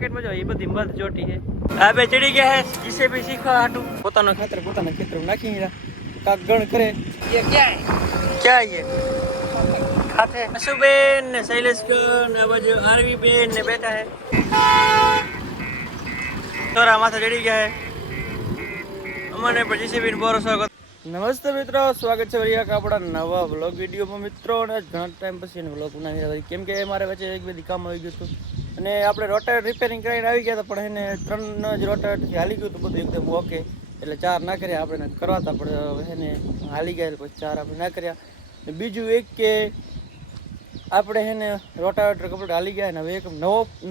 માર્કેટમાં જો એ બધી મધ ચોટી છે આ બે ચડી ગયા હે જીસીબી શીખવા હાટું પોતાનો ખાતર પોતાના ખેતરમાં નાખી રહ્યા કાક ગણ કરે ये क्या है खाते अशुबेन ने शैलेश ने बाजू आरवी बेन ने बैठा है तोरा माथा जड़ी गया है अमने पर जीसीबी ने बोरो स्वागत नमस्ते मित्रों स्वागत है भैया का अपना नवा व्लॉग वीडियो में मित्रों ने घणा टाइम પછી વ્લોગ બનાવી રહ્યા કેમ કે મારે વચ્ચે એક બે કામ આવી ગયું હતું અને આપણે રોટર રિપેરિંગ કરીને આવી ગયા હતા પણ એને ત્રણ જ રોટર હાલી ગયું હતું બધું એકદમ ઓકે એટલે ચાર ના કર્યા આપણે કરવાતા પણ એને હાલી ગયા પછી ચાર આપણે ના કર્યા બીજું એક કે આપણે એને રોટાવેટર કમ્પ્લીટ હાલી ગયા ને હવે એક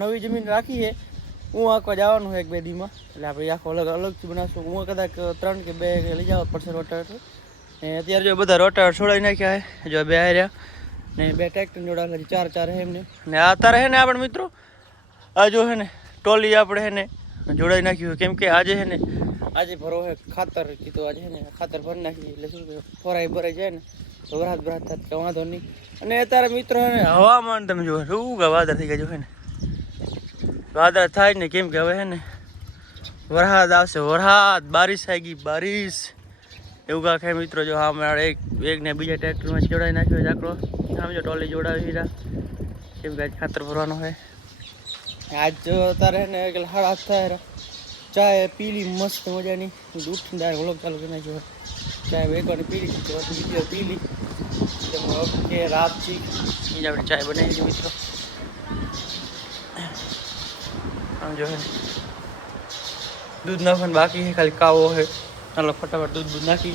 નવી જમીન રાખી છે હું આખવા જવાનું છે એક બે દીમાં એટલે આપણે આખો અલગથી બનાવશું હું કદાચ 3 કે 2 લઈ જવા પડશે રોટાવેટર ને અત્યારે જો બધા રોટાવેટર છોડાવી નાખ્યા છે જો બે હાર્યા ને બે ટ્રેક્ટર જોડાયેલા ચાર છે એમને ને આ તારે છે ને આપણે મિત્રો આ જો છે ને ટોલી આપણે છે ને જોડાઈ નાખ્યું કેમ કે આજે છે ને આજે ભરો છે ખાતર કીધું આજે છે ને ખાતર ભરી નાખી એટલે શું ભરાઈ જાય ને તો વરાત થાય કે વાંધો નહીં અને અત્યારે મિત્રો છે ને હવામાન તમે જો શું વાદળ થઈ ગયા જો છે ને વાદળ થાય ને કેમ કે હવે છે ને વરસાદ આવશે વરસાદ બારિશ આવી ગઈ બારિશ એવું કાંક હે મિત્રો જો હા મારે એક ને બીજા ટ્રેક્ટરમાં જોડાઈ નાખ્યો જાકડો આમ જો ટોલી જોડાવી રહ્યા કેમ કે આજ ખાતર ભરવાનો હોય આજ જો તારે ને 8:30 થાય ચાય પીલી મસ્ત મજાની ઉઠીને ડાયરેક્ટ વ્લોગ ચાલુ કરી નાખ્યો ચાય વેકવાની પીલી બીજો પીલી ઓકે રાતથી એ આપણે ચાય બનાવી દીધી મિત્રો આમ જો दूध नाखन बाकी है खाली कावो है चलो फटाफट दूध नाखी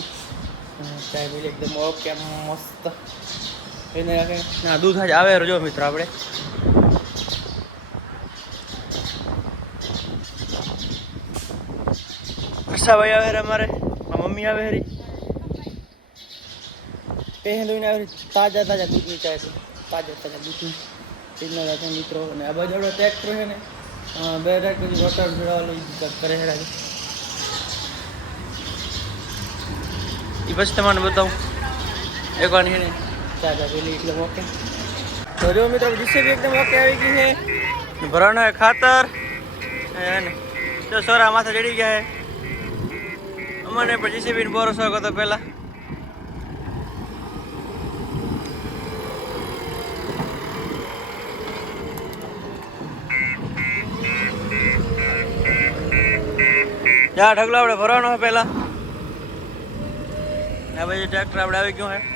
चाय पी एकदम ओके मस्त ना दूध आज आवे जो मित्र આપણે वर्षा भाई आवे हमारे मम्मी आवे हरी पहले ने आवे ताजा दूध ની ચાય ताजा दूध પીના જાતે મિત્રો અને આ બાજુ ટ્રેક્ટર છે ને બે ટ્રેક્ટર રોટર જોડાવેલું કરે છે આજે એ પછી તમને બતાવું એક વાર છે ને ચાચા પેલી એટલે ઓકે તો જો મિત્રો જીસીબી એકદમ ઓકે આવી ગઈ છે ભરાનો ખાતર અને જો સોરા માથે ચડી ગયા છે અમને પણ જીસીબી ને ભરોસો હતો પહેલા જા ઢગલો આપણે ભરવાનો હોય પહેલા આ પછી ટ્રેક્ટર આપણે આવી ગયું હે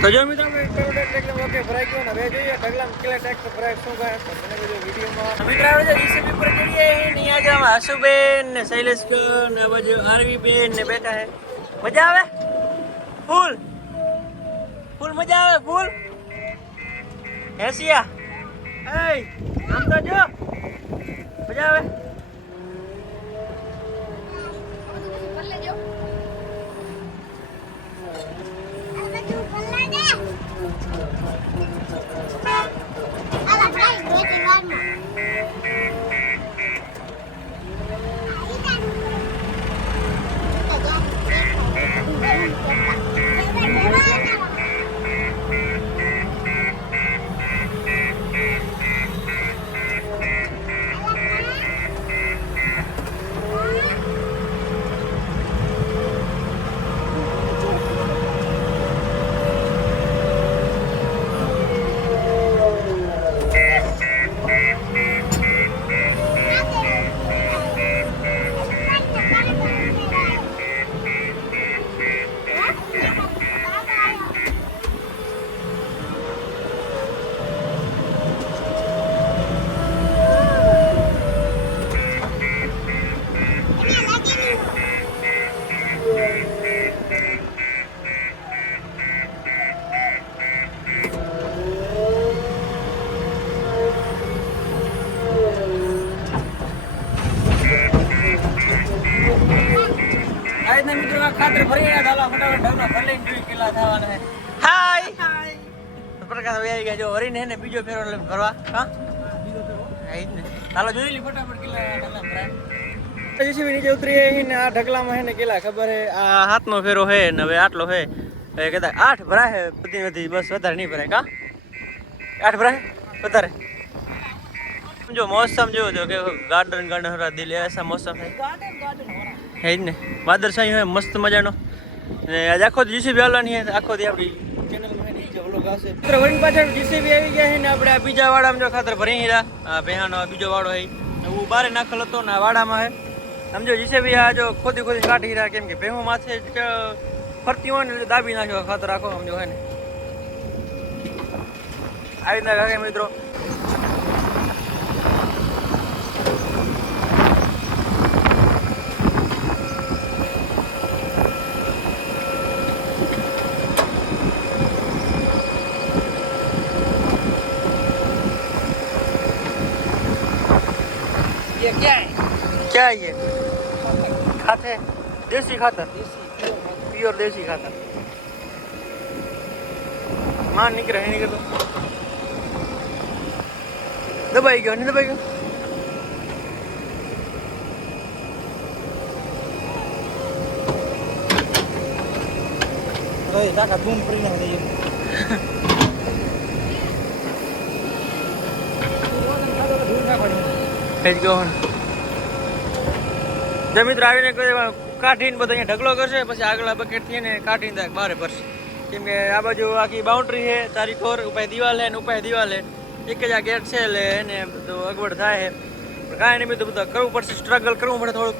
તો જો મિત્રો આપણે કરોડ એકદમ ઓકે ભરાઈ ગયો ને હવે જોઈએ ઢગલામાં કેટલા ટ્રેક્ટર ભરાય શું કાય તો મને બધું વિડીયોમાં મિત્રો આવે છે જીસીબી પર ચડીએ ને અહીંયા જો આશુબેન ને શૈલેષ ને બાજુ આરવી બેન ને બેઠા હે મજા આવે ફૂલ ફૂલ મજા આવે ફૂલ હેસિયા એય આમ તો જો મજા આવે મિત્રો ખાતર ભરી ડાલા ફટાફટ ઢગલા ભરી લઈને જોઈ કેટલા થવાના છે હાય હાય પ્રકાશ આવી ગયા જો હરીને ને બીજો ફેરો ભરવા હા બીજો ફેરો હા ને ચાલો જોઈ લી ફટાફટ કેટલા ઢગલા ભરાય જીસીબી નીચે ઉતરી ને આ ઢગલામાં હે ને કેટલા ખબર હે આ હાથનો ફેરો હે ને હવે આટલો હે હવે કદાચ 8 ભરાય હે બધી બસ વધારે નહીં ભરાય કા 8 ભરાય વધારે जो मौसम जो कि गार्डन गार्डन हो रहा दिल ऐसा मौसम है है ने वादरशाही है मस्त मजानो ने आज आखो जीसीबी वालानी है आखो दी आपनी चैनल में नहीं जो लोग आसे मित्र वरी पाछળ जीसीबी આવી ગયા છે ને આપણે આ બીજા વાડામાં જો ખાતર ભરી હીરા આ બેહાનો બીજો વાડો હે હું બારે નાખેલો તો ને વાડામાં હે સમજો જીસીબી આ જો ખોદી ખોદી કાઢી હીરા કેમ કે ભેહો માથે ફરતી હોય ને દાબી નાખ્યો ખાતર આખો સમજો હે ને આવી ના ગાગે મિત્રો ये क्या है ये खाते देसी खातर प्योर देसी खातर मान निकले नहीं तो दबाई गयो नहीं दबाई गयो तो ये ताका बूम पड़ी ना दे गयो જે મિત્ર આવીને કાઢીને બધા અહીંયા ઢગલો કરશે પછી આગલા બકેટ થી ને કાઢીને બહાર ભરશે કેમ કે આ બાજુ આખી બાઉન્ડ્રી છે ચારી કોર ઉપર દિવાલ છે ને ઉપર દિવાલ છે એક જ આ ગેટ છે એટલે એને બધું અગવડ થાય છે કાંઈ નહીં બધું કરવું પડશે સ્ટ્રગલ કરવું પડે થોડુંક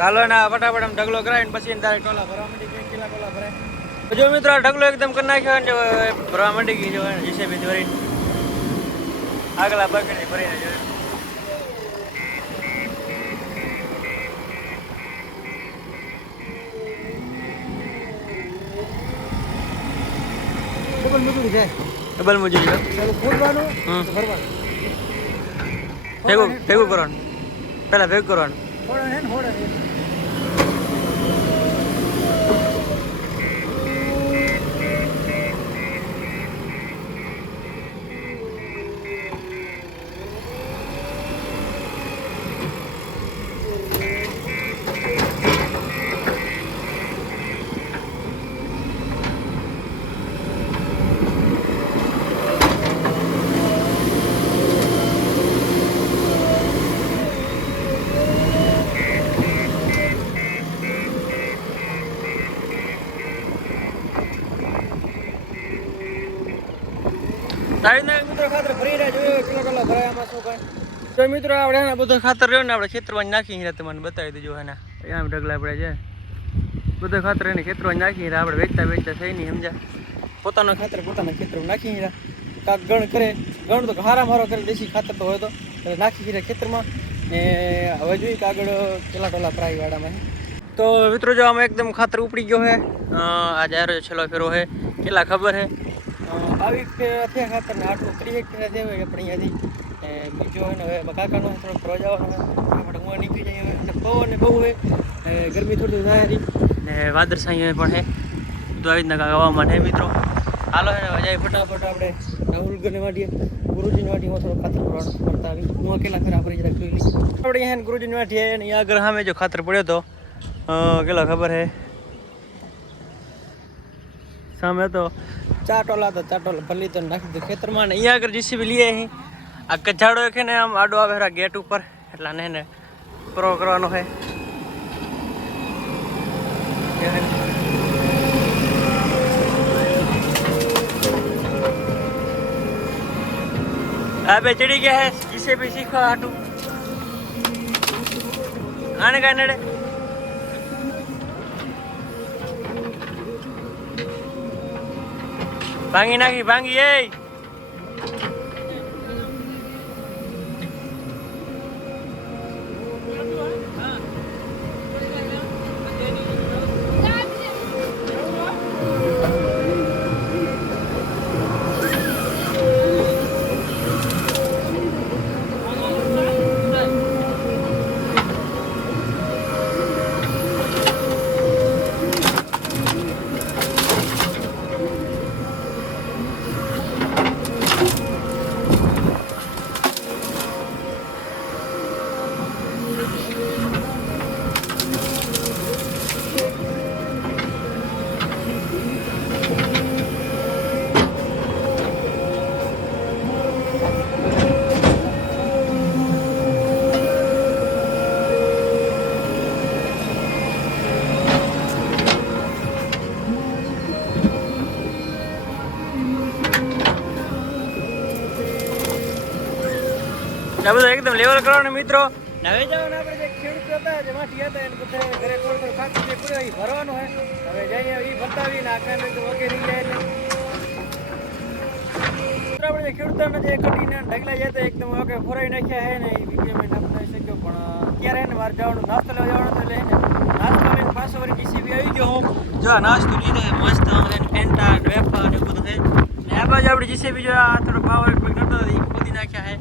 ચાલો ને ફટાફટ આમ ઢગલો કરાવીને પછી તારે ટોલા ભરવા માંડી ગઈ કેટલા ટોલા ભરાય જો મિત્રો ઢગલો એકદમ કરી નાખ્યો ને ભરવા માંડી ગઈ જો જીસીબી ભરીને આગલા બકેટ ભરીને જોયું ડબલ મજૂરી ભેગું કરવાનું પેલા ભેગું કરવાનું મિત્રો ખાતર ભરી રહ્યા જોયો કિલો કિલો ભરાયામાં શું કાંઈ તો મિત્રો આપણે બધું ખાતર રહ્યો ને આપણે ખેતરમાં નાખી તમને બતાવી દેજો એના ઢગલા આપણે છે બધું ખાતર એને ખેતરમાં નાખી રહ્યા. આપણે વેચતા થઈ નહીં સમજ્યા. પોતાના ખાતર પોતાના ખેતરમાં નાખી રહ્યા. કાંક ગણ કરે, ગણ તો હારા મારો કરે, દેશી ખાતર તો હોય તો એટલે નાખી રહ્યા ખેતરમાં. ને હવે જોઈએ કે આગળ કેટલા ટોલા પ્રાઈ વાળામાં. તો મિત્રો જો આમાં એકદમ ખાતર ઉપડી ગયો છે. આજે આરો છેલ્લો ફેરો છે, કેટલા ખબર છે 22 ફેરા થયા ખાતર ને 830 ફેરા થયા હોય આપણે અહીંયાથી. બીજો હોય ને હવે કાકાનો થોડોક ફરવા જવાનો હોય, આપણે હું નીકળી જઈએ. અને પવન ને બહુ હોય, ગરમી થોડી થાય ને વાદળછાઈ પણ છે. બધું આવી રીતના હવામાન છે મિત્રો. હાલો છે ને જાય ફટાફટ આપણે રાહુલગઢને વાટીએ, ગુરુજીની વાટીમાં થોડો ખાતર પડતા આવી. હું કેટલા ફેરા આપણે જરાક જોઈ લઈએ. આપણે અહીંયા ગુરુજીની વાટી અને અહીંયા આગળ સામે જો ખાતર પડ્યો હતો કેટલા ખબર છે સામે તો 4 ટોલા તો 4 ટોલા ભલી તો નાખી દીધું ખેતરમાં. ને અહીંયા આગળ જીસીબી લઈએ અહીં આ કજાડો છે ને આમ આડો આવે ગેટ ઉપર, એટલા ને પૂરો કરવાનો છે. આ બે ચડી ગયા હે જીસીબી શીખવા હાટું. આને કાંઈ નડે ભાંગી નાખી ભાંગી એ આ બધું એકદમ લેવલ કરવાનું મિત્રો. હવે જવાનું આપણે જે ખેડૂત હતા જેમાંથી હતા એને બધા ઘરે થોડું ખાતર જે પૂરું એ ભરવાનું હોય. હવે જઈએ એ બતાવીને આખા તો વગેરે રહી જાય એટલે આપણે જે ખેડૂતોને જે કટીને ઢગલા જાય તો એકદમ વગેરે ફોરાઈ નાખ્યા છે ને એ વિડીયો મેં આપણે શક્યો. પણ અત્યારે એને મારે જવાનું નાસ્તો લેવા જવાનું એટલે એને નાસ્તો લઈને પાછો વળી જીસીબી આવી ગયો. હું જો આ નાસ્તો લીધો મસ્ત ફેન્ટા વેફર ને બધું છે. ને આ બાજુ આપણે જીસીબી જો આ થોડો પાવર નતો એ ખોદી નાખ્યા છે.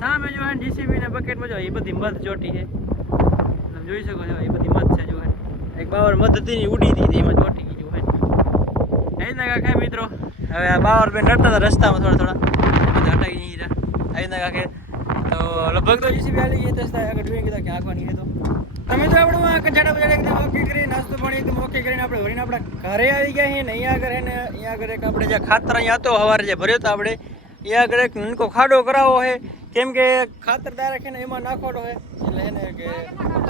સામે જો જીસીબી ને બકેટમાં જો એ બધી મધ ચોટી છે, તમે જોઈ શકો છો. એ બધી મધ છે જો એક બાવર મધ હતી ઉડી હતી એમાં ચોટી ગઈ જો એ ના કાંખે મિત્રો. હવે આ બાવર બેન નડતા હતા રસ્તામાં થોડા બધા હટાવી નહીં રહ્યા આવી ના કાંખે. તો લગભગ તો જીસીબી આવી ગઈ તો આગળ જોઈ કીધા કે આગવાની તો તમે તો આપણે કચાડા બજાડા એકદમ ઓકે કરી નાસ્તો પાણી એકદમ ઓકે કરીને આપણે વળીને આપણા ઘરે આવી ગયા છીએ. ને અહીંયા આગળ એને અહીંયા આગળ એક આપણે જે ખાતર અહીંયા હતો સવારે જે ભર્યો હતો આપણે અહીંયા આગળ એક નનકો ખાડો કરાવો છે. કેમ કે ખાતર રાખીને એમાં નાખવાનો હોય એટલે એને કે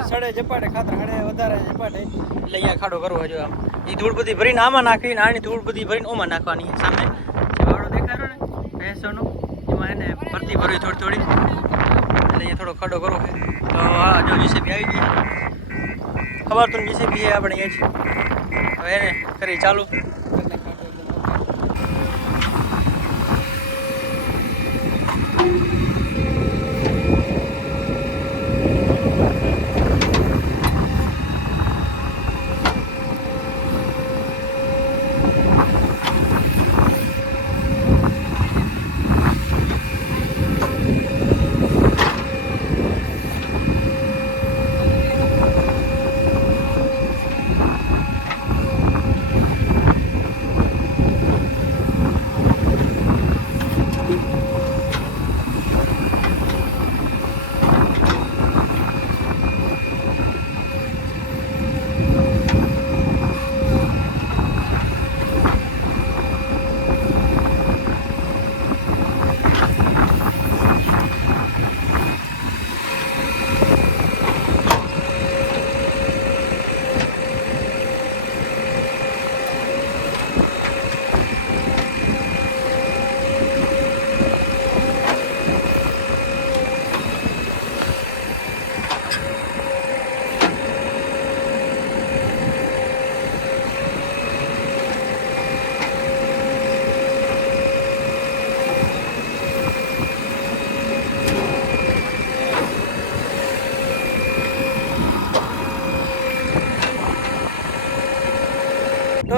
સડે ઝપાટે ખાતર હડે વધારે ઝપાટે એટલે અહીંયા ખાડો કરવો હોય. જો આમ એ ધૂળ બધી ભરીને આમાં નાખીને આની ધૂળ બધી ભરીને ઓમાં નાખવાની. સામે જે વાળો દેખાડો ને ભેંસોનો એમાં એને ભરતી ભરવી થોડી એટલે અહીંયા થોડો ખાડો કરવો હોય. તો હા જો જીસીબી આવી ગઈ ખબર તો જીસીબી છે આપણે અહીંયા જ. હવે એને કરી ચાલુ.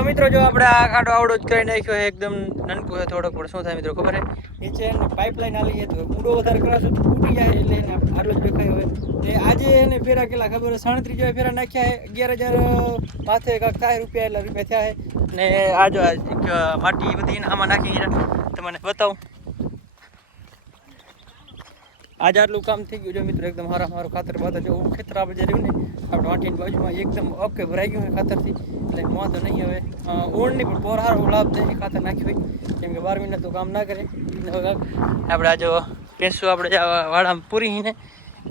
મિત્રો જો આપણે આ ખાડો આવડો જ કરી નાખ્યો છે, એકદમ નાનકું છે થોડોક, પણ શું થાય મિત્રો ખબર છે, નીચે પાઇપલાઇન આલી છે તો ઊંડો વધારે કરાશું તો તૂટી જાય, એટલે એને આટલું જ દેખાય હોય. ને આજે એને ફેરા કેટલા ખબર 37 જેવા ફેરા નાખ્યા છે, 11,000 માથે કાંક થાય રૂપિયા થયા છે. ને આ જો એક માટી બધી આમાં નાખી તમને બતાવું. આજે આટલું કામ થઈ ગયું છે મિત્રો, એકદમ મારું ખાતર બાતર જો ખેતર આપણે જે રહ્યું ને આપણે વાંટીની બાજુમાં એકદમ ઓકે ભરાઈ ગયું છે ખાતરથી, એટલે વાંધો નહીં. હવે ઓળની પણ બોર સારો લાભ થાય ખાતર નાખ્યું હોય, કેમ કે 12 મહિના તો કામ ના કરે. આપણે આ જો પેસું આપણે વાડામાં પૂરી ને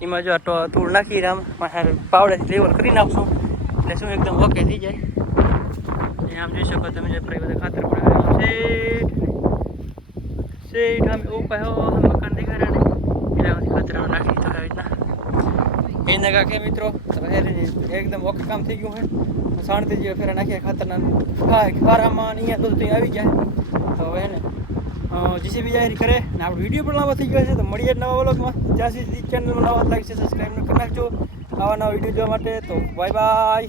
એમાં જો થોડું નાખી આમ પાવડેથી લેવલ કરી નાખશું એટલે શું એકદમ ઓકે થઈ જાય. આમ જોઈ શકો તમે જે બધા ખાતર પડેલું છે આમ ઉપાય મકાન દેખાડે ને એનામાંથી ખાતર નાખી તો આવી રીતના એને કાંકે મિત્રો એકદમ ઓકે કામ થઈ ગયું છે. 37 જેવા ફેરા નાખ્યા ખાતરના ખારામાં અહીંયા તો આવી ગયા. તો હવે ને જીસીબી જાહેર કરે ને આપણો વિડીયો પણ લાંબો થઈ ગયો છે. તો મળીએ નવા વ્લોગમાં. જ્યાં સુધી ચેનલમાં નવા લાઈક છે સબસ્ક્રાઈબ કરી નાખજો આવા નવા વિડીયો જોવા માટે. તો બાય બાય.